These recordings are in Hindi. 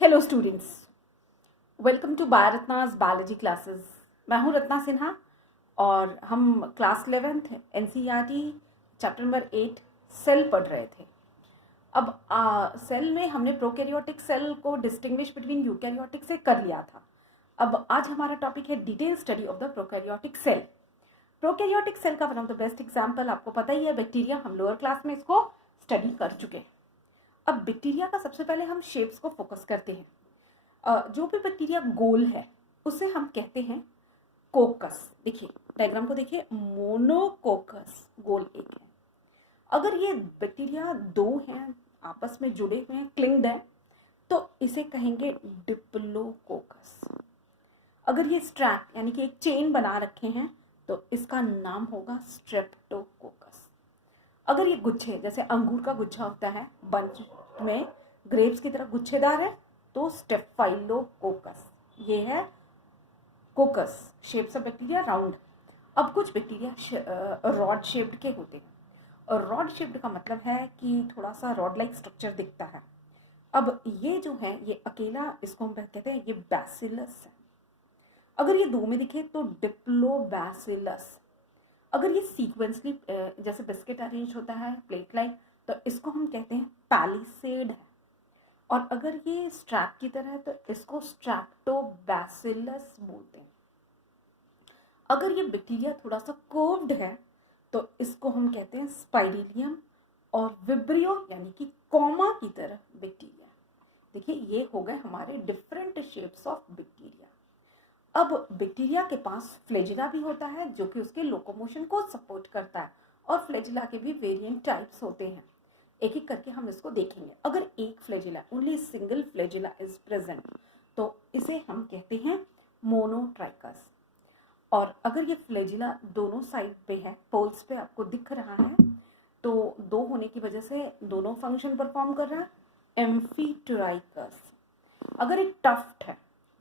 हेलो स्टूडेंट्स, वेलकम टू बायोरत्नास बायोलॉजी क्लासेस। मैं हूं रत्ना सिन्हा और हम class 11th NCERT chapter number 8 cell पढ़ रहे थे। अब सेल में हमने प्रोकैरियोटिक सेल को डिस्टिंग्विश बिटवीन यूकैरियोटिक से कर लिया था। अब आज हमारा टॉपिक है detail study of the prokaryotic cell. Prokaryotic cell का one of the best example आपको पता ही है, बैक्टीरिया। हम लोअर क्लास में इसको स्टडी कर चुके हैं। अब बैक्टीरिया का सबसे पहले हम शेप्स को फोकस करते हैं। जो भी बैक्टीरिया गोल है उसे हम कहते हैं कोकस। देखिए डायग्राम को देखिए, मोनोकोकस गोल एक है। अगर ये बैक्टीरिया दो हैं, आपस में जुड़े हुए हैं, क्लिंग्ड है, तो इसे कहेंगे डिप्लोकोकस। अगर ये स्ट्रैप यानी कि एक चेन बना रखे हैं तो इसका नाम होगा स्ट्रेप्टोकोकस। अगर ये गुच्छे, जैसे अंगूर का गुच्छा होता है, बंच में ग्रेप्स की तरह गुच्छेदार है, तो स्टेफाइलोकोकस। ये है कोकस। Shapes of bacteria round. अब कुछ बैक्टीरिया रॉड शेप्ड के होते हैं, और रॉड शेप्ड का मतलब है कि थोड़ा सा रॉड लाइक स्ट्रक्चर दिखता है। अब ये जो है, ये अकेला, इसको हम कहते हैं ये बैसिलस है। अगर ये दो में दिखे तो डिप्लोबैसिलस। अगर ये सीक्वेंसली जैसे बिस्किट अरेंज होता है प्लेट लाइक, तो इसको हम कहते हैं पैलिसेड है। और अगर ये स्ट्रैप की तरह है तो इसको स्ट्रैप्टोबैसिलस बोलते हैं। अगर ये बैक्टीरिया थोड़ा सा कर्व्ड है तो इसको हम कहते हैं स्पाइरिलियम और विब्रियो यानी कि कॉमा की तरह बैक्टीरिया। देखिए ये हो गए हमारे डिफरेंट शेप्स ऑफ बैक्टीरिया। अब बैक्टीरिया के पास फ्लैजिला भी होता है जो कि उसके लोकोमोशन को सपोर्ट करता है, और फ्लैजिला के भी वेरिएंट टाइप्स होते हैं। एक एक करके हम इसको देखेंगे। अगर एक flagella, only single flagella is present, तो इसे हम कहते हैं मोनोट्राइकस। और अगर ये फ्लैजिला दोनों साइड पे है, पोल्स पे आपको दिख रहा है, तो दो होने की वजह से दोनों फंक्शन परफॉर्म कर रहा है, एम्फीट्राइकस। अगर एक टफ्ट है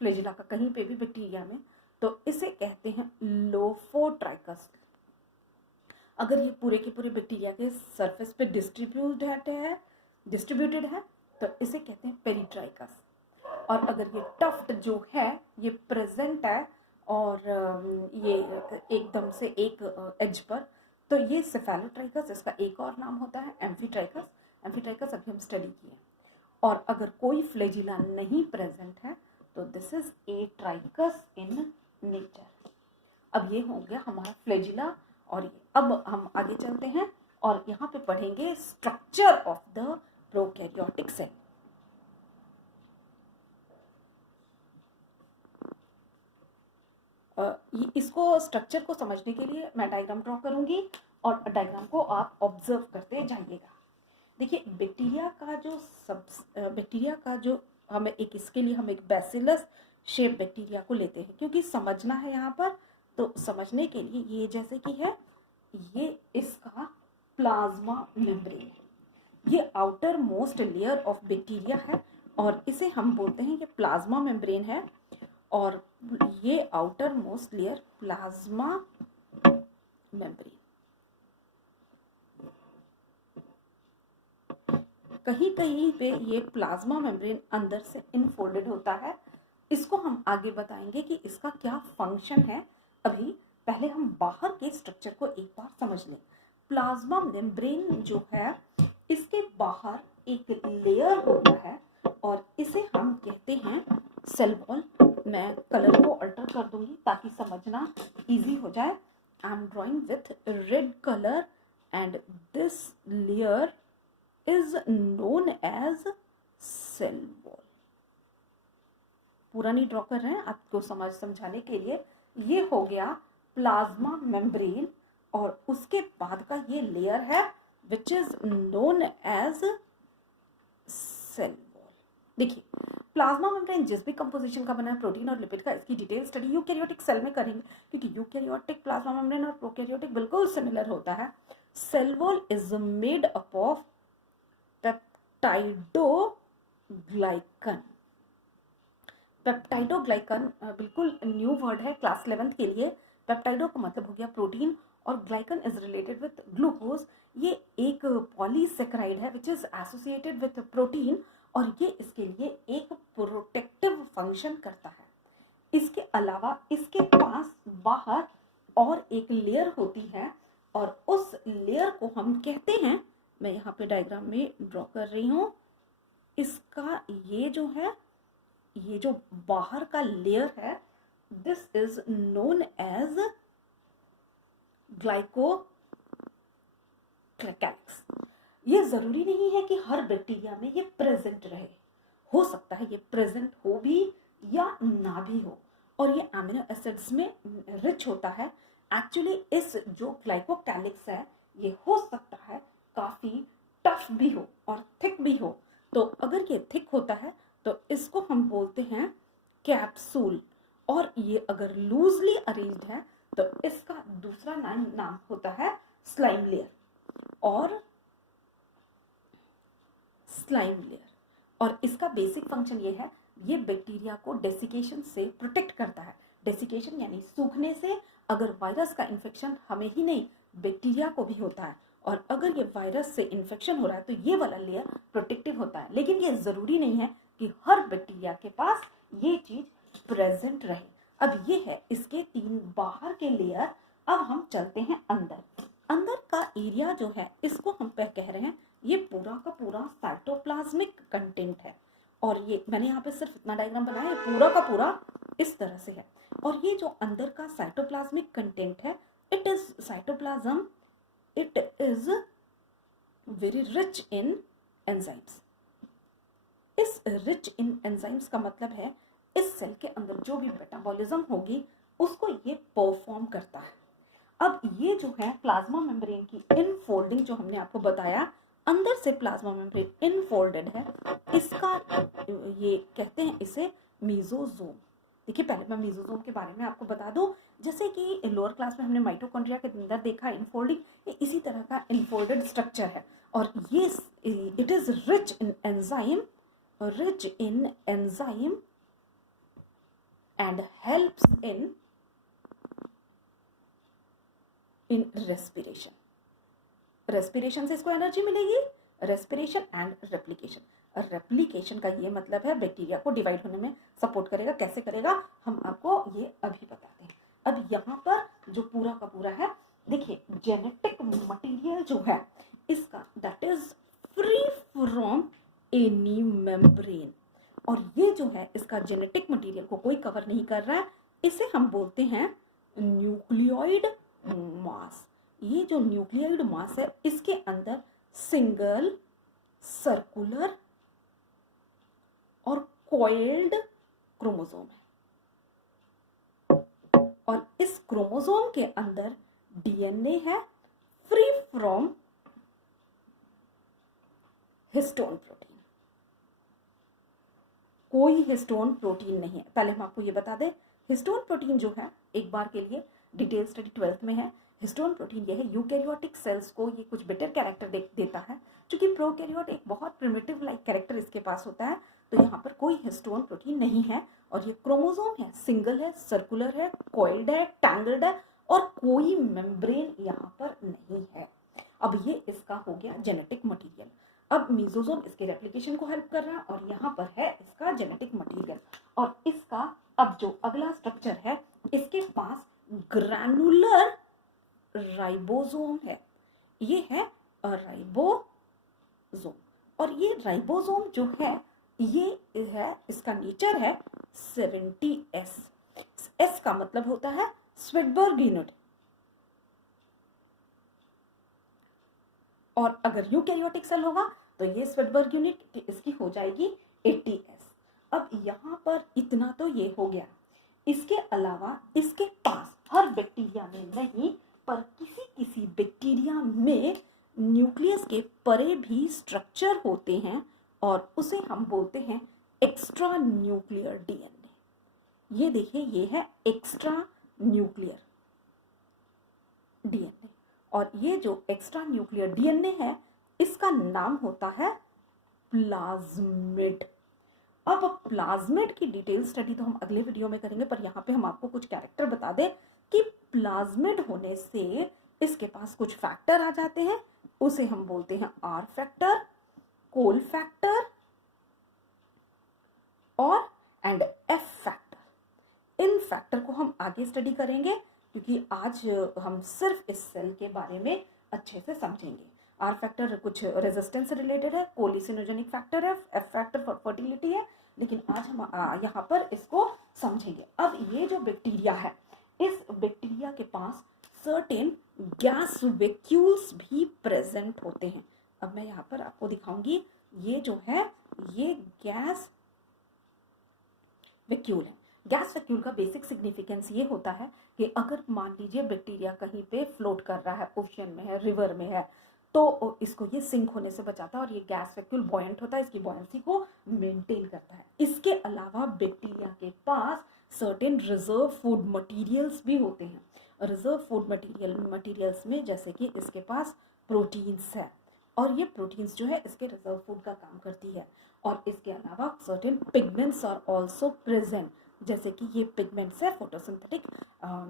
फ्लैजिला का कहीं पे भी बैक्टीरिया में, तो इसे कहते हैं लोफोट्राइकस। अगर ये पूरे के पूरे बैक्टीरिया के सरफेस पे डिस्ट्रीब्यूटेड है तो इसे कहते हैं पेरिट्राइकस। और अगर ये टफ्ट जो है ये प्रेजेंट है और ये एकदम से एक एज पर, तो ये सेफेलोट्राइकस। इसका एक और नाम होता है एम्फीट्राइकस। एम्फीट्राइकस अभी हम स्टडी किए। और अगर कोई फ्लैजिला नहीं प्रेजेंट है तो this is a ट्राइकस in nature. अब ये हो गया हमारा फ्लैजिला। और अब हम आगे चलते हैं और यहाँ पे पढ़ेंगे structure of the prokaryotic cell. इसको स्ट्रक्चर को समझने के लिए मैं डायग्राम ड्रॉ करूंगी और डायग्राम को आप ऑब्जर्व करते जाइएगा। देखिए बैक्टीरिया का जो हमें एक, इसके लिए हम एक बैसिलस शेप बैक्टीरिया को लेते हैं, क्योंकि समझना है यहाँ पर। तो समझने के लिए ये जैसे कि है, ये इसका प्लाज्मा मेम्ब्रेन है। ये outer most layer of bacteria है और इसे हम बोलते हैं ये प्लाज्मा मेम्ब्रेन है। और ये outer most layer plasma membrane. कहीं कहीं पे ये प्लाज्मा मेम्ब्रेन अंदर से इनफोल्डेड होता है। इसको हम आगे बताएंगे कि इसका क्या फंक्शन है। अभी पहले हम बाहर के स्ट्रक्चर को एक बार समझ लें। प्लाज्मा मेम्ब्रेन जो है, इसके बाहर एक लेयर होता है और इसे हम कहते हैं सेल वॉल। मैं कलर को अल्टर कर दूंगी ताकि समझना इजी हो जाए। I am drawing with red colour and this layer is known as cell wall। पूरा नहीं ड्रॉ कर रहे हैं, आपको समझाने के लिए। ये हो गया प्लाज्मा मेम्ब्रेन और उसके बाद का ये लेयर है which is known as cell wall. देखिए प्लाज्मा मेम्ब्रेन जिस भी कंपोजिशन का बना है, प्रोटीन और लिपिड का, इसकी डिटेल स्टडी यूकैरियोटिक सेल में करेंगे, क्योंकि यूकैरियोटिक प्लाज्मा मेम्ब्रेन और प्रोकैरियोटिक बिल्कुल सिमिलर होता है। Cell wall is made up of peptidoglycan. Peptidoglycan बिल्कुल न्यू वर्ड है क्लास 11th के लिए। पेप्टाइडो का मतलब हो गया प्रोटीन और glycan is related with glucose. ये एक पॉलीसेक्राइड है which is associated with protein, और ये इसके लिए एक फंक्शन करता है। इसके अलावा इसके पास बाहर और एक लेयर होती है और उस लेयर को हम कहते हैं, मैं यहाँ पे डायग्राम में ड्रॉ कर रही हूँ, इसका ये जो है, ये जो बाहर का लेयर है, this is known as glycocalyx. ये जरूरी नहीं है कि हर बैक्टीरिया में ये प्रेजेंट रहे, हो सकता है ये प्रेजेंट हो भी या ना भी हो, और ये अमीनो एसिड्स में रिच होता है। एक्चुअली इस जो ग्लाइकोकैलिक्स है ये हो सकता है काफी टफ भी हो और थिक भी हो। तो अगर ये थिक होता है तो इसको हम बोलते हैं कैप्सूल, और ये अगर लूजली अरेंज्ड है तो इसका दूसरा नाम होता है स्लाइम लेयर और स्लाइम लेयर। और इसका बेसिक फंक्शन ये है, ये बैक्टीरिया को डेसिकेशन से प्रोटेक्ट करता है। डेसिकेशन यानी सूखने से। अगर वायरस का इन्फेक्शन हमें ही नहीं बैक्टीरिया को भी होता है, और अगर ये वायरस से इन्फेक्शन हो रहा है तो ये वाला लेयर प्रोटेक्टिव होता है। लेकिन ये जरूरी नहीं है कि हर बैक्टीरिया के पास ये चीज प्रेजेंट रहे। अब ये है इसके 3 बाहर के लेयर। अब हम चलते हैं अंदर। अंदर का एरिया जो है इसको हम कह रहे हैं, ये पूरा का पूरा साइटोप्लाज्मिक कंटेंट है। और ये मैंने यहाँ पे सिर्फ इतना डायग्राम बनाया है, पूरा का पूरा इस तरह से है। और ये जो अंदर का साइटोप्लाज्मिक कंटेंट है, it is cytoplasm, it is very rich in enzymes. इस रिच इन एंजाइम्स का मतलब है इस सेल के अंदर जो भी मेटाबॉलिज्म होगी उसको ये परफॉर्म करता है। अब ये जो है प्लाज्मा मेम्ब्रेन की इनफोल्डिंग जो हमने आपको बताया, अंदर से प्लाज्मा मेम्ब्रेन इनफोल्डेड है, इसका ये कहते हैं इसे मीजोजोम। देखिए पहले मैं मीजोजोम के बारे में आपको बता दूं, जैसे कि लोअर क्लास में हमने माइटोकॉन्ड्रिया के अंदर देखा इनफोल्डिंग, ये इसी तरह का इनफोल्डेड स्ट्रक्चर है। और ये it is rich in enzyme and helps in respiration। respiration से इसको एनर्जी मिलेगी, respiration and replication। replication का ये मतलब है बैक्टीरिया को डिवाइड होने में सपोर्ट करेगा। कैसे करेगा हम आपको ये अभी बताते हैं। अब यहाँ पर जो पूरा का पूरा है, देखिए जेनेटिक मटेरियल जो है इसका, that is free from any membrane. और ये जो है इसका जेनेटिक मटेरियल को कोई कवर नहीं कर रहा है, इसे हम बोलते हैं न्यूक्लियोइड मास। ये जो न्यूक्लियोइड मास है इसके अंदर सिंगल, सर्कुलर और कॉइल्ड क्रोमोसोम है। और इस क्रोमोसोम के अंदर डीएनए है फ्री फ्रॉम हिस्टोन प्रोटीन। कोई हिस्टोन प्रोटीन नहीं है। पहले हम आपको ये बता दें, हिस्टोन प्रोटीन जो है, एक बार के लिए डिटेल स्टडी 12th में है। हिस्टोन प्रोटीन ये है, यूकैरियोटिक सेल्स को ये कुछ बेटर कैरेक्टर देता है, क्योंकि प्रोकैरियोट एक बहुत प्रिमिटिव लाइक कैरेक्टर इसके पास होता है। तो यहाँ पर कोई हिस्टोन प्रोटीन नहीं है। और ये क्रोमोसोम है, सिंगल है, सर्कुलर है, कॉइल्ड है, टैंगल्ड है, और कोई मेम्ब्रेन यहाँ पर नहीं है। अब ये इसका हो गया जेनेटिक मटीरियल। अब मीजोजोम इसके रेप्लिकेशन को हेल्प कर रहा है, और यहाँ पर है इसका जेनेटिक मटेरियल। और इसका अब जो अगला स्ट्रक्चर है, इसके पास ग्रैनुलर राइबोसोम है। ये है राइबोसोम। और ये राइबोसोम जो है ये है, इसका नेचर है 70S। S का मतलब होता है स्वेटबर्ग यूनिट। और अगर यूकैरियोटिक सेल होगा तो ये स्वेटबर्ग यूनिट इसकी हो जाएगी 80S। अब यहाँ पर इतना तो ये हो गया। इसके अलावा इसके पास हर बैक्टीरिया में नहीं, पर किसी बैक्टीरिया में न्यूक्लियस के परे भी स्ट्रक्चर होते हैं, और उसे हम बोलते हैं एक्स्ट्रा न्यूक्लियर डीएनए। ये देखिए, ये है एक्स्ट्रा न्यूक्लियर डीएनए। और ये जो एक्स्ट्रा न्यूक्लियर डीएनए है इसका नाम होता है प्लाज्मिड। अब प्लाज्मिड की डिटेल स्टडी तो हम अगले वीडियो में करेंगे, पर यहाँ पे हम आपको कुछ कैरेक्टर बता दें कि प्लाज्मिड होने से इसके पास कुछ फैक्टर आ जाते हैं। उसे हम बोलते हैं आर फैक्टर, कोल फैक्टर और एफ आगे स्टडी करेंगे, क्योंकि आज हम सिर्फ इस सेल के बारे में अच्छे से समझेंगे। आर फैक्टर कुछ रेजिस्टेंस से रिलेटेड है, कोलिसिनोजेनिक फैक्टर है, एफ फैक्टर फर्टिलिटी है, लेकिन आज हम यहाँ पर इसको समझेंगे। अब ये जो बैक्टीरिया है, इस बैक्टीरिया के पास सर्टेन गैस वैक्यूल्स भी प्रेजेंट होते हैं। अब मैं यहाँ पर आपको दिखाऊंगी, ये जो है ये गैस वैक्यूल है। गैस वैक्यूल का बेसिक सिग्निफिकेंस ये होता है कि अगर मान लीजिए बैक्टीरिया कहीं पे फ्लोट कर रहा है, ओशियन में है, रिवर में है, तो इसको ये सिंक होने से बचाता है और ये गैस वैक्यूल बॉयंट होता है, इसकी बॉयंसी को मेंटेन करता है। इसके अलावा बैक्टीरिया के पास सर्टेन रिजर्व फूड मटेरियल्स भी होते हैं। रिजर्व फूड मटेरियल्स में जैसे कि इसके पास प्रोटीन्स है, और ये प्रोटीन्स जो है इसके रिजर्व फूड का काम करती है। और इसके अलावा certain pigments are also present, जैसे कि ये पिगमेंट्स है, फोटोसिंथेटिक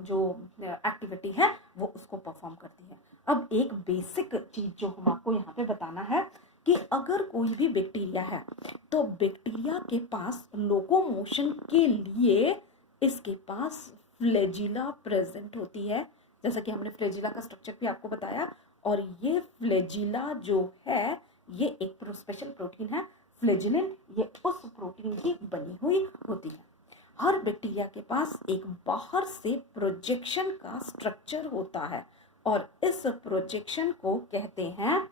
जो एक्टिविटी है वो उसको परफॉर्म करती है। अब एक बेसिक चीज जो हम आपको यहाँ पे बताना है कि अगर कोई भी बैक्टीरिया है तो बैक्टीरिया के पास लोकोमोशन के लिए इसके पास फ्लैजिला प्रेजेंट होती है, जैसा कि हमने फ्लैजिला का स्ट्रक्चर भी आपको बताया। और ये फ्लैजिला जो है ये एक स्पेशल प्रोटीन है फ्लैजिलिन, ये उस प्रोटीन की बनी हुई होती है। हर बैक्टीरिया के पास एक बाहर से प्रोजेक्शन का स्ट्रक्चर होता है और इस प्रोजेक्शन को कहते हैं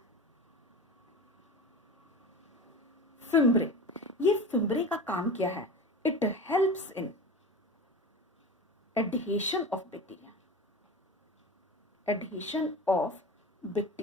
फिम्ब्रे। ये फिम्ब्रे का काम क्या है? It helps in adhesion of bacteria, adhesion of bacteria.